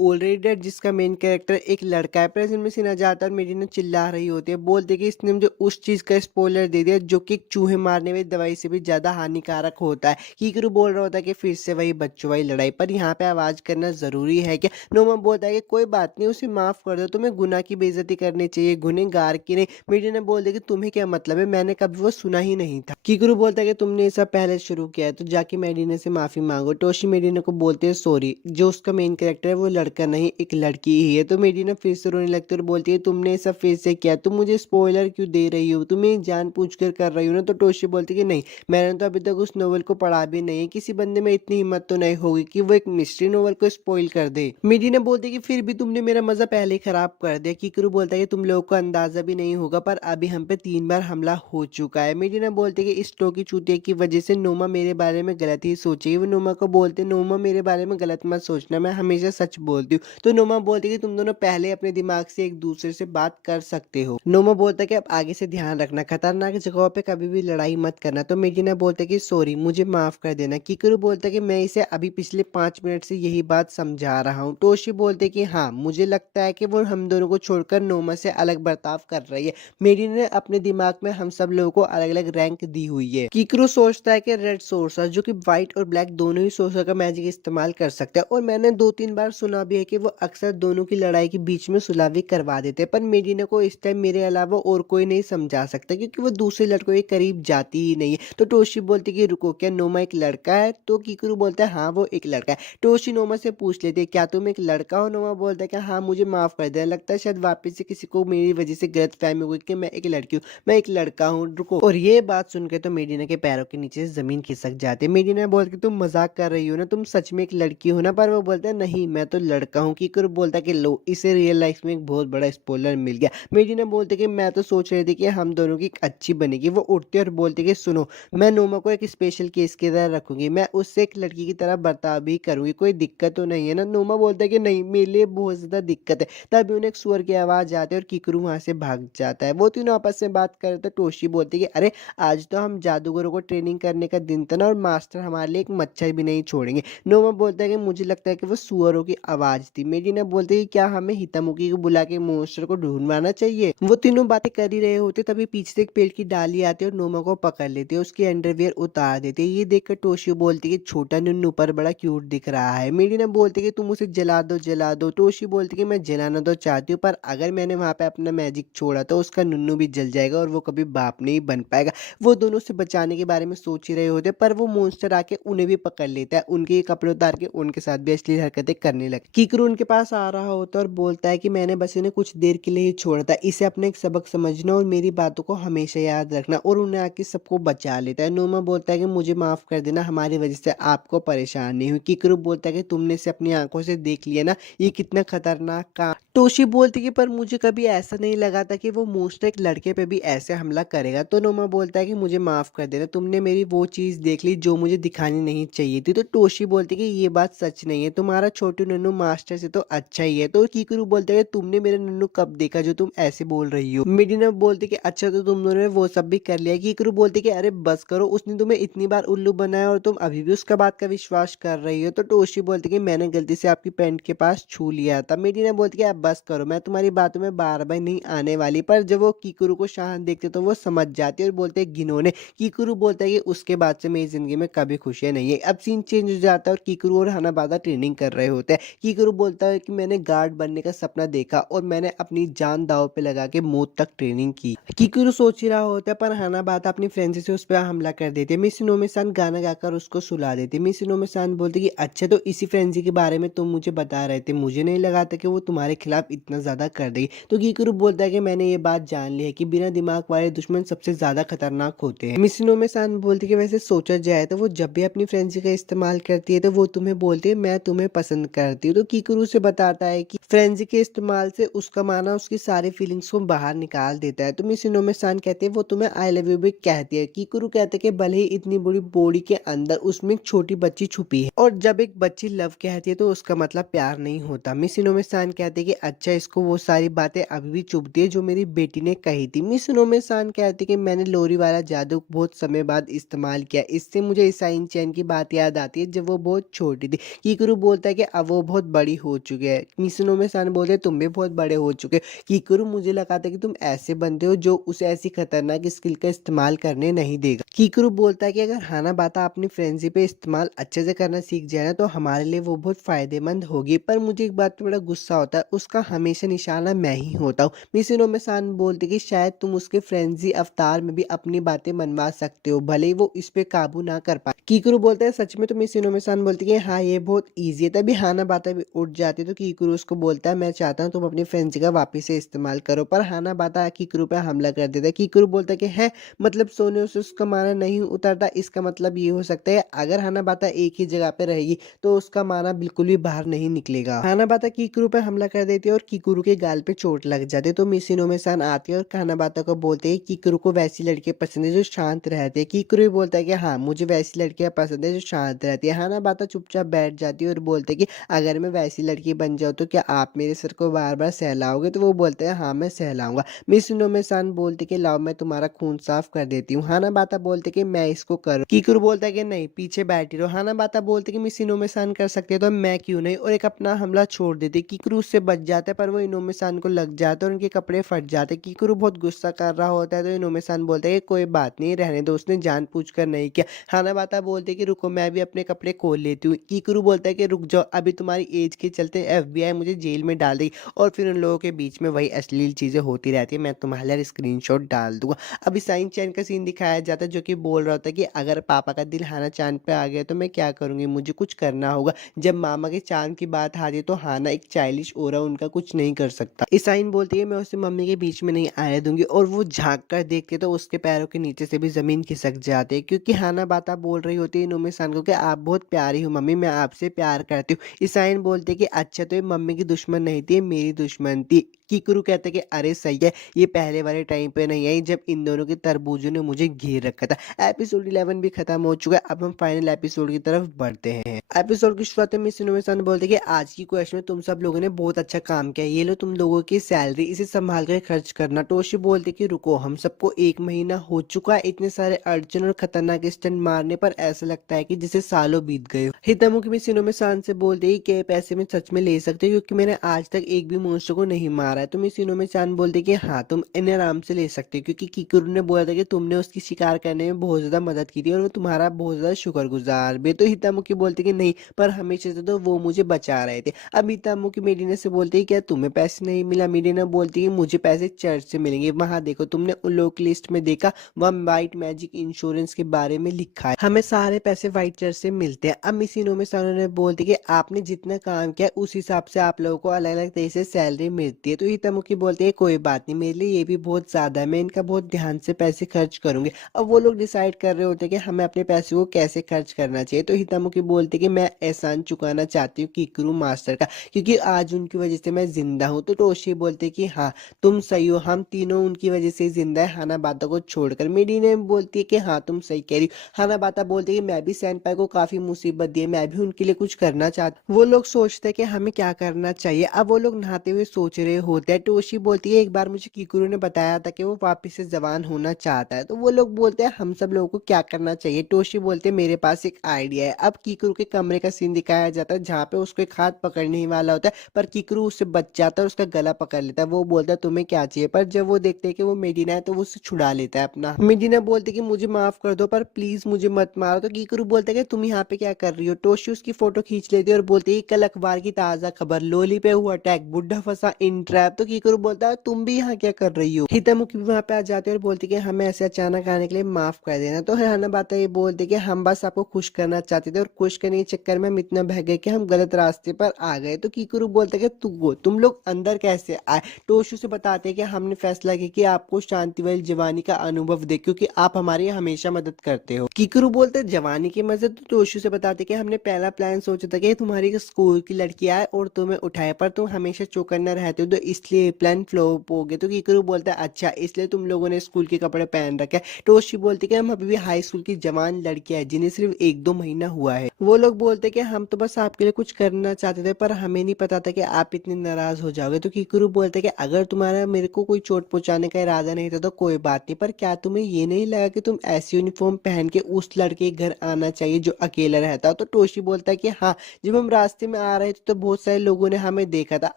already dead, जिसका मेन कैरेक्टर एक लड़का है। प्रेजेंट में सीन आ जाता है और मेडिना चिल्ला रही होती है, बोलते कि इसने मुझे उस चीज का स्पॉइलर दे दिया जो कि एक चूहे मारने वाली दवाई से भी ज्यादा हानिकारक होता है। कीकरू बोल रहा होता है कि फिर से वही बच्चों वाली लड़ाई, पर यहाँ पे आवाज करना जरूरी है क्या। नोमा बोलता है कि कोई बात नहीं, उसे माफ कर दो, तुम्हें गुनाह की बेइज्जती करनी चाहिए, गुनहगार की नहीं। मेडिना बोलते कि तुम्हें क्या मतलब है, मैंने कभी वो सुना ही नहीं था। कीकरू बोलता है कि तुमने ये सब पहले शुरू किया है तो जाके मेडिना से माफी मांगो। टोशी मेडिना को बोलते हैं सॉरी, जो उसका मेन कैरेक्टर है वो लड़का नहीं एक लड़की ही है। तो मेडिना फिर से रोने लगती है और बोलती है तुमने ये सब फिर से किया, तुम मुझे स्पॉइलर क्यों दे रही हो, तुम्हें जानबूझकर कर रही हो ना। तो टोशी बोलती है कि नहीं, मैंने तो अभी तक उस नोवेल को पढ़ा भी नहीं है, किसी बंदे में इतनी हिम्मत तो नहीं होगी कि वो एक मिस्ट्री नोवेल को स्पॉइल कर दे। मेडिना बोलती है कि फिर भी तुमने मेरा मजा पहले ही खराब कर दिया। कीकरू बोलता है कि तुम लोगों को अंदाजा भी नहीं होगा, पर अभी हम पे 3 बार हमला हो चुका है। मेडिना बोलती है कि इस टोकी चूतिया की वजह से नोमा मेरे बारे में गलत ही सोचेगी। वो नोमा को बोलते नोमा मेरे बारे में गलत मत सोचना, मैं हमेशा सच बोलती हूँ। तो नोमा बोलती है कि तुम दोनों पहले अपने दिमाग से एक दूसरे से बात कर सकते हो। नोमा बोलता है कि अब आगे से ध्यान रखना, खतरनाक जगहों पे कभी भी लड़ाई मत करना। तो मेडिना बोलता है कि सॉरी, मुझे माफ कर देना। कीकरू बोलता है कि मैं इसे अभी पिछले 5 मिनट से यही बात समझा रहा हूँ। टोशी बोलते कि हाँ, मुझे लगता है कि वो हम दोनों को छोड़कर नोमा से अलग बर्ताव कर रही है। मेडिना ने अपने दिमाग में हम सब लोगों को अलग अलग रैंक दी हुई है। कीकरू सोचता है कि रेड सोर्सर जो कि व्हाइट और ब्लैक दोनों ही सोर्सर का मैजिक इस्तेमाल कर सकता है, और मैंने 2-3 बार सुना भी है कि वो अक्सर दोनों की लड़ाई के बीच में सुलह भी करवा देते हैं। पर मेडिना को इस टाइम मेरे अलावा और कोई नहीं समझा सकता, क्योंकि वो दूसरे लड़कों के करीब जाती ही नहीं है। तो टोशी बोलती कि रुको, क्या नोमा एक लड़का है। तो कीकरू बोलता है हाँ, वो एक लड़का है। टोशी नोमा से पूछ लेती है क्या तुम एक लड़का हो। नोमा बोलता है कि हाँ, मुझे माफ कर देना, लगता है शायद वापस से किसी को मेरी वजह से गलत फहमी हुई कि मैं एक लड़की हूँ, मैं एक लड़का हूँ, रुको। और ये बात सुनकर तो मेडिना के पैरों के नीचे से जमीन खिसक जाती है। मेडिना बोलती तुम मजाक कर रही हो ना, तुम सच में एक लड़की हो ना। पर वो बोलता है नहीं, मैं तो लड़का हूँ। कीकरू बोलता है कि लो, इसे रियल लाइफ में एक बहुत बड़ा स्पॉइलर मिल गया। मेडिना बोलते कि मैं तो सोच रही थी कि हम दोनों की एक अच्छी बनेगी। वो उठते और बोलते कि सुनो, मैं नोमा को एक स्पेशल केस की तरह रखूंगी, मैं उससे एक लड़की की तरह बर्ताव भी करूंगी, कोई दिक्कत तो नहीं है ना। नोमा बोलता है कि नहीं, मेरे लिए बहुत ज्यादा दिक्कत है। तभी उन्हें एक सुअर की आवाज आती है और कीकरू वहां से भाग जाता है। वो तीनों आपस में बात कर रहे थे। टोशी बोलती है कि अरे, आज तो हम जादूगरों को ट्रेनिंग करने का दिन था ना, और मास्टर हमारे लिए एक मच्छर भी नहीं छोड़ेंगे। नोमा बोलता है कि मुझे लगता है कि वो सुअरों की आवाज थी। मेडिना बोलती है कि क्या हमें हितामुखी को बुला के मॉन्स्टर को ढूंढवाना चाहिए। वो तीनों बातें कर ही रहे होते, तभी पीछे से एक पेड़ की डाली आती है और नोमा को पकड़ लेती है, उसकी अंडरवियर उतार देती है। ये देखकर टोशी बोलती है कि छोटा नुन्नू पर बड़ा क्यूट दिख रहा है। मेडिना बोलती है कि तुम उसे जला दो, जला दो। टोशी बोलती है कि मैं जलाना तो चाहती हूँ, पर अगर मैंने वहां पे अपना मैजिक छोड़ा तो उसका नुन्नू भी जल जाएगा और वो कभी बाप नहीं बन पाएगा। वो दोनों से बचाने के बारे में सोच ही रहे होते, पर वो मॉन्स्टर आके उन्हें भी पकड़ लेता है, उनके कपड़े उतार के उनके साथ भी अश्लील हरकतें करने लगे। कीकरू उनके पास आ रहा होता है और बोलता है कि मैंने बस इन्हें कुछ देर के लिए ही छोड़ा था, इसे अपने एक सबक समझना और मेरी बातों को हमेशा याद रखना, और उन्हें आके सबको बचा लेता है। नोमा बोलता है कि मुझे माफ कर देना, हमारी वजह से आपको परेशान नहीं हुई। कीकरू बोलता है कि तुमने इसे अपनी आंखों से देख लिया ना, ये कितना खतरनाक काम। टोशी बोलती है पर मुझे कभी ऐसा नहीं लगा था कि वो मॉन्स्टर एक लड़के पे भी ऐसे हमला करेगा। तो नोमा बोलता है कि मुझे माफ कर देना, तुमने मेरी वो चीज देख ली जो मुझे दिखानी नहीं चाहिए थी। तो टोशी बोलती है कि ये बात सच नहीं है, तुम्हारा छोटू नन्नू मास्टर से तो अच्छा ही है। तो कीकरू बोलता है कि तुमने मेरा नन्नू कब देखा जो तुम ऐसे बोल रही हो। मेडिना बोलती कि अच्छा, तो तुम दोनों ने वो सब भी कर लिया। कीकरू बोलती कि अरे बस करो, उसने तुम्हें इतनी बार उल्लू बनाया और तुम अभी भी उसका बात का विश्वास कर रही हो। तो टोशी बोलती कि मैंने गलती से आपकी पैंट के पास छू लिया था। मेडिना बोलती कि अब बस करो, मैं तुम्हारी बातों में बार बार नहीं आने वाली। पर जब वो कीकरू को शांत देखते तो वो समझ जाती है और बोलते घिनौने। कीकरू बोलता है कि उसके बाद से मेरी जिंदगी में कभी खुशियां नहीं है। अब सीन चेंज हो जाता है और कीकरू और हनाबादा ट्रेनिंग कर रहे होते हैं। कीकरू बोलता है कि मैंने गार्ड बनने का सपना देखा और मैंने अपनी जान दांव पे लगा के मौत तक ट्रेनिंग की। कीकरू सोच ही रहा होता है, पर हनाबादा अपनी फ्रेंड से उस पर हमला कर देती है। मिस नोमे-सान गाना गाकर उसको सुला देती है। मिस नोमे-सान बोलती कि अच्छा, तो इसी फ्रेंजी के बारे में तुम मुझे बता रहे थे, मुझे नहीं लगा था कि वो तुम्हारे खिलाफ इतना ज्यादा कर देगी। तो कीकरू बोलता है कि मैंने ये बात जान ली है कि बिना दिमाग वाले दुश्मन सबसे ज्यादा खतरनाक होते हैं। मिस नोमे-सान बोलती कि वैसे सोचा जाए तो वो जब भी अपनी फ्रेंजी का इस्तेमाल करती है तो वो तुम्हें बोलती है मैं तुम्हें पसंद करती हूँ। तो कीकरू से बताता है कि फ्रेंजी के इस्तेमाल से उसका माना उसकी सारी फीलिंग्स को बाहर निकाल देता है। तो मिस इनोमिया-सान कहती है वो तुम्हें आई लव यू भी कहती है। कीकुरु कहता है कि भले ही इतनी बड़ी बॉडी के अंदर उसमें एक छोटी बच्ची छुपी है और जब एक बच्ची लव कहती है तो उसका मतलब प्यार नहीं होता। मिस इनोमिया-सान कहती है कि अच्छा इसको वो सारी बातें अभी भी चुभती है जो मेरी बेटी ने कही थी। मिस इनोमिया-सान कहती है कि मैंने लोरी वाला जादू बहुत समय बाद इस्तेमाल किया। इससे मुझे ईसाई चैन की बात याद आती है जब वो बहुत छोटी थी। कीकुरु बोलता है कि अब वो बहुत बड़ी हो चुकी है। मिस इनोमिया-सान बोलते हैं तुम भी बहुत बड़े हो चुके हो। कीकुरु मुझे लगा था कि तुम ऐसे बनते हो जो उसे ऐसी खतरनाक स्किल का इस्तेमाल करने नहीं देगा। कीकुरु बोलता है कि अगर हानाबाता अपनी फ्रेंडशिप पे इस्तेमाल अच्छे से करना सीख जाए ना तो हमारे लिए वो बहुत फायदेमंद होगी। पर मुझे एक बात पे बड़ा गुस्सा होता है, उसका हमेशा निशाना मैं ही होता हूँ। मिस इनोमिया-सान बोलती है कि शायद तुम उसके फ्रेंजी अवतार में भी अपनी बातें मनवा सकते हो, भले ही वो इस पे काबू ना कर पाए। कीकुरु बोलता है सच में? तो मिस इनोमिया-सान बोलती है कि हाँ ये बहुत ईजी है। तभी हानाबाता भी उठ जाती है तो कीकुरु उसको बोलता है मैं चाहता हूँ तुम अपनी फ्रेंजी का वापस से इस्तेमाल करो। पर हानाबाता कीकुरु पे हमला कर देता है। कीकुरु बोलता है कि है मतलब सोने से उसका माना नहीं उतरता, इसका मतलब ये हो सकता है अगर हानाबाता एक ही जगह पे रहेगी तो उसका माना बिल्कुल भी बाहर नहीं निकलेगा। हानाबाता कीकुरु पे हमला कर देती है और कीकुरु के गाल पे चोट लग जाती है। तो मिस इनोमिया-सान आती है और हानाबाता को बोलते हैं कीकुरु को वैसी लड़कियां पसंद है जो शांत रहती है। कीकुरु भी बोलता है कि हाँ मुझे वैसी लड़कियां पसंद है जो शांत रहती है। हानाबाता चुपचाप बैठ जाती है और बोलते हैं कि अगर मैं वैसी लड़की बन जाऊँ तो क्या आप मेरे सर को बार बार सहलाओगे? तो वो बोलते हैं हाँ मैं सहलाऊंगा। मिस इनोमिया-सान बोलती कि लाओ मैं तुम्हारा खून साफ कर देती हूँ। हानाबाता बोलते कि मैं इसको करूँ। कीकुरु बोलता है कि नहीं पीछे बैठी रहो। हानाबाता बोलते कि मिस इनोमिया-सान कर सकती है तो मैं क्यों नहीं, और एक अपना हमला छोड़ देती। कीकुरु उससे बच जाता है पर वो इनोमिया-सान को लग जाता है और उनके कपड़े फट जाते। कीकुरु बहुत गुस्सा कर रहा होता है तो इनोमिया-सान बोलता है कि कोई बात नहीं रहने दो, उसने जानबूझकर नहीं किया। हानाबाता बोलते कि रुको मैं भी अपने कपड़े खोल लेती हूँ। कीकुरु बोलता है कि रुक जाओ अभी तुम्हारी एज के चलते FBI मुझे जेल में डाल देगी और फिर उन लोगों के बीच में वही अश्लील चीजें होती रहती है। मैं तुम्हारे लिए स्क्रीनशॉट डाल दूंगा। अब ईसाई चैन का सीन दिखाया जाता है जो कि बोल रहा होता है कि अगर पापा का दिल हाना चांद पे आ गया तो मैं क्या करूंगी, मुझे कुछ करना होगा। जब मामा के चांद की बात आती है तो हाना एक चाइल्डिश ओरा उनका कुछ नहीं कर सकता। ईसाइन बोलती है मैं उसे मम्मी के बीच में नहीं आने दूंगी और वो झांक कर देखते तो उसके पैरों के नीचे से भी जमीन खिसक जाती है क्योंकि हाना बाता बोल रही होती है इनोमिया-सान को कि आप बहुत प्यारी हो मम्मी, मैं आपसे प्यार करती हूँ। ईसाइन बोलते कि अच्छा तो ये मम्मी की दुश्मन नहीं थी, मेरी दुश्मन थी। कीकुरु कहते कि अरे सही है, ये पहले वाले टाइम पे नहीं आई जब इन दोनों के तरबूजों ने मुझे घेर रखा था। एपिसोड 11 भी खत्म हो चुका है। अब हम फाइनल एपिसोड की तरफ बढ़ते हैं। एपिसोड की शुरुआत में मिस इनोमिया-सान बोलते कि आज की क्वेश्चन में तुम सब लोगों ने बहुत अच्छा काम किया, ये लो तुम लोगों की सैलरी, इसे संभाल कर खर्च करना। टोशी बोलते कि रुको हम सबको 1 महीना हो चुका है इतने सारे अड़चन और खतरनाक स्टंट मारने पर, ऐसा लगता है कि जैसे सालों बीत गए हो। हितमुखी मिस इनोमिया-सान से बोलते ही कि पैसे में सच में ले सकते हो क्योंकि मैंने आज तक एक भी मनुष्य को नहीं मारा है। तो मिस इनोमिया-सान बोलते कि हाँ तुम इन्हें आराम से ले सकते हो क्योंकि कीकुरु ने बोला था कि तुमने उसकी शिकार करने में बहुत ज्यादा मदद की थी और वो तुम्हारा बहुत ज्यादा शुक्रगुजार भी। तो हितमुखी बोलते कि नहीं पर हमेशा से तो वो मुझे बचा रहे थे। अब हितमुखी मेडिना से बोलते ही क्या तुम्हें पैसे नहीं मिला? मेडिना बोलती है मुझे पैसे चर्च से मिलेंगे। वहां देखो तुमने उन लोगों की लिस्ट में देखा वह व्हाइट मैजिक इंश्योरेंस के बारे में लिखा है, हमें सारे पैसे व्हाइट चर्च से मिलते हैं। अब मिस इनोमिया-सान ने बोलती कि आपने जितना काम किया उस हिसाब से आप लोगों को अलग अलग तरह से सैलरी मिलती है। तो हितमुखी बोलती है कोई बात नहीं, मेरे लिए ये भी बहुत ज्यादा है, मैं इनका बहुत ध्यान से पैसे खर्च करूंगी। अब वो लोग डिसाइड कर रहे होते हैं कि हमें अपने पैसे को कैसे खर्च करना चाहिए। तो हितमुखी बोलती कि मैं एहसान चुकाना चाहती हूँ कीकुरु मास्टर का क्योंकि आज उनकी वजह से मैं जिंदा हूँ। तो टोशी बोलते कि हाँ तुम सही हो, हम तीनों उनकी वजह से जिंदा है हाना बाता को छोड़कर। मेडिना बोलती है कि हाँ तुम सही कह रही हो। हाना बाता बोलती है कि मैं भी सेनपाई को काफी मुसीबत दी है, मैं भी उनके लिए कुछ करना चाहती हूँ। वो लोग सोचते हैं कि हमें क्या करना चाहिए। अब वो लोग नहाते हुए सोच रहे होते हैं। टोशी बोलती है एक बार मुझे कीकुरु ने बताया था कि वो वापिस से जवान होना चाहता है। तो वो लोग बोलते हैं हम सब लोगों को क्या करना चाहिए? टोशी बोलते हैं मेरे पास एक आइडिया है। अब कीकुरु के कमरे का सीन दिखाया जाता है जहाँ पे उसको एक हाथ पकड़ने ही वाला होता है पर कीकुरु उससे बच जाता है और उसका गला पकड़ लेता है। वो बोलता है तुम्हें क्या चाहिए? पर जब वो देखते हैं कि वो मेडिना है तो वो उससे छुड़ा लेता है अपना। मेडिना बोलती है कि मुझे माफ कर दो पर प्लीज मुझे मत मारो। तो कीकुरु बोलता है कि तुम यहाँ पे क्या कर रही हो? टोशी उसकी फोटो खींच लेती है और बोलती है कल अखबार की ताजा खबर, लोली पे हुआ अटैक, बुड्ढा फंसा इन ट्रैप। तो कीकुरु बोलता है तुम भी यहाँ क्या कर रही हो? हितमुखी भी वहाँ पे आ जाती है और बोलती है कि हमें ऐसे अचानक आने के लिए माफ कर देना। तो हाना बाता ये बोलती है कि हम बस आपको खुश करना चाहते थे और खुश करने के चक्कर में हम इतना बह गए कि हम गलत रास्ते पर आ गए। तो कीकुरु बोलता है कि तुम लोग अंदर कैसे आए? टोशू से बताते हैं कि हमने फैसला किया कि आपको शांति वाली जवानी का अनुभव दे क्योंकि आप हमारी हमेशा मदद करते हो। कीकुरु बोलते हैं जवानी की मजे। तो टोशू से बताते कि हमने पहला प्लान सोचा था कि तुम्हारी स्कूल की लड़की आए और तुम्हें उठाए पर तुम हमेशा चौकन्ना रहते हो तो इसलिए प्लान फ्लॉप यूनिफॉर्म हो गए। तो कीकरू बोलता है अच्छा इसलिए तुम लोगों ने स्कूल के कपड़े पहन रखे हैं। टोशी बोलती है कि हम अभी भी हाई स्कूल की जवान लड़कियां हैं जिन्हें सिर्फ 1-2 महीना हुआ है। वो लोग बोलते हैं कि हम तो बस आपके लिए कुछ करना चाहते थे पर हमें नहीं पता था कि आप इतने नाराज हो जाओगे। तो कीकरू बोलते हैं कि अगर तुम्हारा मेरे को कोई चोट पहुंचाने का इरादा नहीं था तो कोई बात नहीं, पर क्या तुम्हें ये नहीं लगा कि तुम ऐसी यूनिफॉर्म पहन के उस लड़के के घर आना चाहिए जो अकेला रहता हो। तो टोशी बोलता है कि हाँ, जब हम रास्ते में आ रहे थे तो बहुत सारे लोगों ने हमें देखा था।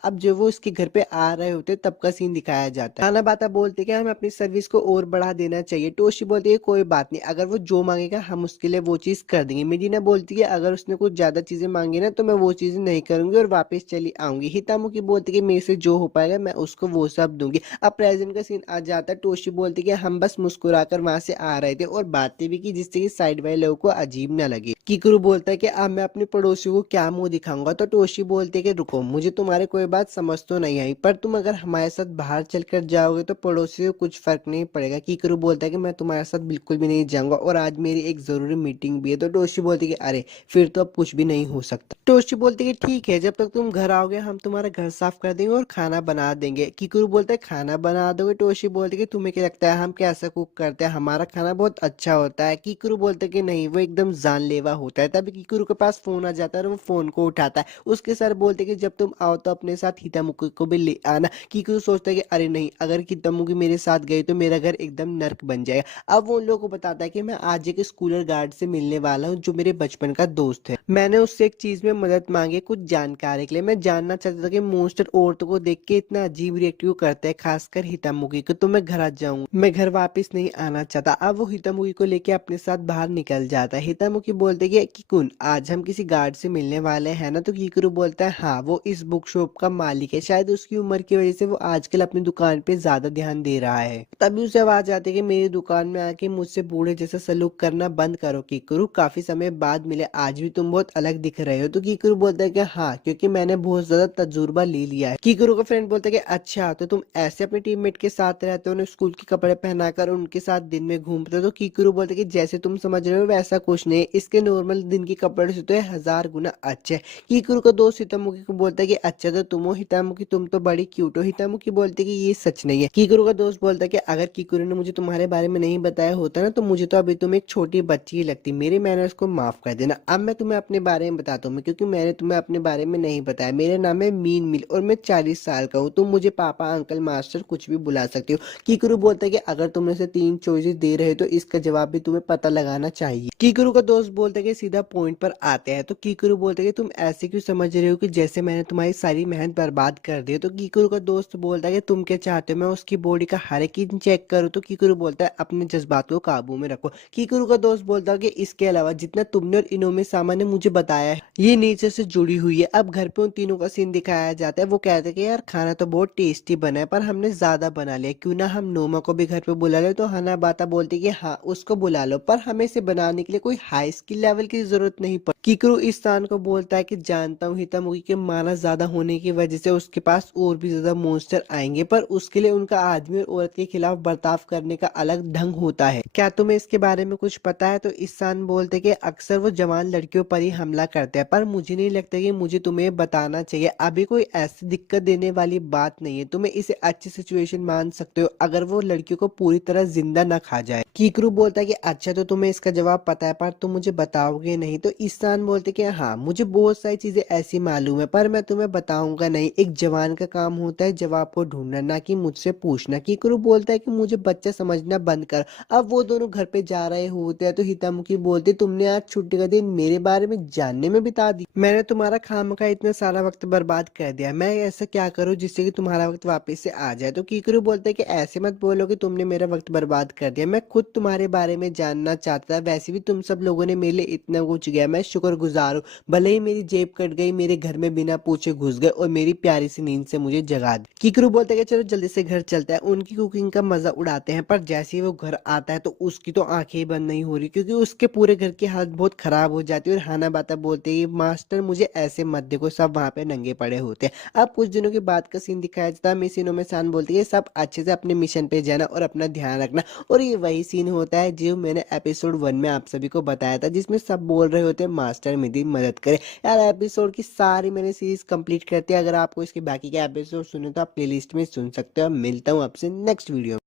अब जब वो उसके घर पे आ रहे होते तब का सीन दिखाया जाता है। खाना बाता बोलते कि हमें अपनी सर्विस को और बढ़ा देना चाहिए। टोशी बोलती है कोई बात नहीं, अगर वो जो मांगेगा हम उसके लिए वो चीज कर देंगे। मिडीना बोलती है अगर उसने कुछ ज्यादा चीजें मांगी ना तो मैं वो चीजें नहीं करूंगी और वापस चली आऊंगी। हितामुखी बोलती है कि मेरे से जो हो पाएगा मैं उसको वो सब दूंगी। अब प्रेजेंट का सीन आ जाता है। टोशी बोलती है कि हम बस मुस्कुराकर वहां से आ रहे थे और बातें भी की जिससे कि साइड वाले लोगों को अजीब ना लगे। कीकरू बोलता है कि अब मैं अपने पड़ोसियों को क्या मुंह दिखाऊंगा। तो टोशी बोलती है कि रुको, मुझे तुम्हारी कोई बात समझ तो नहीं आई, पर तुम अगर हमारे साथ बाहर चलकर जाओगे तो पड़ोसियों को कुछ फर्क नहीं पड़ेगा। कीकरू बोलता है कि मैं तुम्हारे साथ बिल्कुल भी नहीं जाऊंगा और आज मेरी एक जरूरी मीटिंग भी है। तो टोशी बोलती है कि अरे फिर तो अब कुछ भी नहीं हो सकता। टोशी बोलती है कि ठीक है, जब तक तुम घर आओगे हम तुम्हारा घर साफ कर देंगे और खाना बना देंगे। कीकरू बोलता है खाना बना दोगे? टोशी बोलती है कि तुम्हें क्या लगता है हम कैसा कुक करते हैं, हमारा खाना बहुत अच्छा होता है। कीकरू बोलता है कि नहीं, वो एकदम जानलेवा होता है। तभी कीकरू के पास फोन आ जाता है और वो फोन को उठाता है। उसके सर बोलते हैं कि जब तुम आओ तो अपने साथ हितामुखी को भी ले आना। कीकरू सोचता है कि अरे नहीं, अगर हितामुखी मेरे साथ गई तो मेरा घर एकदम नर्क बन जाएगा। अब वो उन लोगों को बताता है कि मैं आज एक स्कूलर गार्ड से मिलने वाला हूँ जो मेरे बचपन का दोस्त है। मैंने उससे एक चीज में मदद मांगी, कुछ जानकारी के लिए। मैं जानना चाहता था कि मॉन्स्टर औरतों को देख के इतना अजीब रिएक्ट क्यों करते हैं, खासकर हितामुखी को। तो मैं घर आ जाऊंगा, मैं घर वापस नहीं आना चाहता। अब वो हितामुखी को लेके अपने साथ बाहर निकल जाता है। हितामुखी बोलते कि किकुन आज हम किसी गार्ड से मिलने वाले हैं ना। तो कीकरू बोलता है हाँ, वो इस बुक शॉप का मालिक है, शायद उसकी उम्र की वजह से वो आजकल अपनी दुकान पे ज्यादा ध्यान दे रहा है। तभी उसे आवाज आती है कि मेरी दुकान में आके मुझसे बूढ़े जैसा सलूक करना बंद करो कीकरू, काफी समय बाद मिले, आज भी तुम बहुत अलग दिख रहे हो। तो कीकरू बोलता है कि हाँ, क्योंकि मैंने बहुत ज्यादा तजुर्बा ले लिया है। कीकरू का फ्रेंड बोलता है कि अच्छा तो तुम ऐसे अपने टीममेट के साथ रहते हो, उन्हें स्कूल के कपड़े पहनाकर उनके साथ दिन में घूमते हो। तो कीकरू बोलता है कि जैसे तुम समझ रहे हो वैसा कुछ नहीं, इसके नॉर्मल दिन के कपड़े से तो 1000 गुना अच्छे। कीकरू का दोस्त हितामुखी को बोलता है कि अच्छा तो तुम हो हितामुखी, तुम तो बड़ी क्यूट हो। हितामुखी बोलती है कि ये सच नहीं है। कीकरू का दोस्त बोलता है कि अगर कीकरू ने मुझे तुम्हारे बारे में नहीं बताया होता ना तो मुझे तो अभी तुम एक छोटी बच्ची ही लगती। मेरे मैनर्स को माफ कर देना। अब मैं तुम्हें अपने बारे में बताता हूँ, क्योंकि मैंने तुम्हें अपने बारे में नहीं बताया। मेरा नाम है मीन मिल और मैं 40 साल का हूँ। तुम मुझे पापा, अंकल, मास्टर कुछ भी बुला सकते हो। कीकरू बोलता है कि अगर तुम इसे 3 चॉइसेस दे रहे हो तो इसका जवाब भी तुम्हें पता लगाना चाहिए। कीकरू का दोस्त बोलता है कि सीधा पॉइंट पर आते हैं। तो कीकरू बोलता है कि तुम ऐसे क्यों समझ रहे हो कि जैसे मैंने तुम्हारी सारी मेहनत बर्बाद कर दी है। तो कीकरू का दोस्त बोलता है कि तुम क्या चाहते हो मैं उसकी बॉडी का हर एक इंच चेक करूँ। तो कीकरू बोलता है अपने जज्बात को काबू में रखो। कीकरू का दोस्त बोलता है कि इसके अलावा जितना तुमने और इनोमी सामा ने मुझे बताया है ये नेचर से जुड़ी हुई है। अब घर पे उन तीनों का सीन दिखाया जाता है। वो कहते हैं कि यार खाना तो बहुत टेस्टी बना है पर हमने ज्यादा बना लिया, क्यों ना हम नोमा को भी घर पे बुला ले। तो हना बाता बोलती है कि हाँ उसको बुला लो, पर हमें इसे बनाने के लिए कोई हाई स्किल लेवल की जरूरत नहीं पड़ती। कीकरू इस स्थान को बोलता है कि जानता हूँ हितामुखी के माना ज्यादा होने की वजह से उसके पास और भी ज्यादा मॉन्स्टर आएंगे, पर उसके लिए उनका आदमी और औरत के खिलाफ बर्ताव करने का अलग ढंग होता है। क्या तुम्हें इसके बारे में कुछ पता है? तो ईशान बोलते कि अक्सर वो जवान लड़कियों पर ही हमला करते हैं, पर मुझे नहीं लगता कि मुझे तुम्हें बताना चाहिए। अभी कोई ऐसी दिक्कत देने वाली बात नहीं है, तुम्हें इसे अच्छी सिचुएशन मान सकते हो अगर वो लड़कियों को पूरी तरह जिंदा न खा जाए। कीकरू बोलता है कि अच्छा तो तुम्हें इसका जवाब पता है पर तुम मुझे बताओगे नहीं। तो ईशान बोलते कि हाँ मुझे बहुत सारी चीजें ऐसी मालूम है पर मैं तुम्हें बताऊंगा नहीं। एक जवान का काम होता है जवाब को ढूंढना, ना कि मुझसे पूछना। कीकरू बोलता है कि मुझे बच्चा समझना बंद कर। अब वो दोनों घर पे जा रहे होते हैं तो हितामुखी बोलती तुमने आज छुट्टी का दिन मेरे बारे में जानने में बिता दी, मैंने तुम्हारा खामखा इतना सारा वक्त बर्बाद कर दिया, मैं ऐसा क्या करूं जिससे कि तुम्हारा वक्त वापस से आ जाए। तो कीकरू बोलता है कि ऐसे मत बोलो कि तुमने मेरा वक्त बर्बाद कर दिया, मैं खुद तुम्हारे बारे में जानना चाहता था। वैसे भी तुम सब लोगों ने मेरे लिए इतना कुछ किया, मैं शुक्रगुजार हूँ। भले ही मेरी जेब कट गई, मेरे घर में बिना पूछे घुस गए और मेरी प्यारी सी नींद से मुझे जगा दी। कीकरू बोलता है कि चलो जल्दी से घर चलता है। उनकी कुकिंग का मजा उड़ाते हैं, पर जैसे ही वो घर आता है तो उसकी तो आंखें ही बंद नहीं हो रही, क्योंकि उसके पूरे घर की हालत बहुत खराब हो जाती है। और हाना बाता बोलते हैं मास्टर मुझे ऐसे मत देखो, सब वहां पे नंगे पड़े होते हैं। अब कुछ दिनों के बाद का सीन दिखाया जाता है। मिस इनोमी सान बोलती है सब अच्छे से अपने मिशन पे जाना और अपना ध्यान रखना। और ये वही सीन होता है जो मैंने एपिसोड 1 में आप सभी को बताया था, जिसमें सब बोल रहे होते हैं मास्टर मेरी मदद करे। यार एपिसोड की सारी मैंने सीरीज कंप्लीट करती है। अगर आपको इसके बाकी के एपिसोड सुने तो आप प्लेलिस्ट में सुन सकते हो। मिलता हूँ आपसे नेक्स्ट वीडियो में।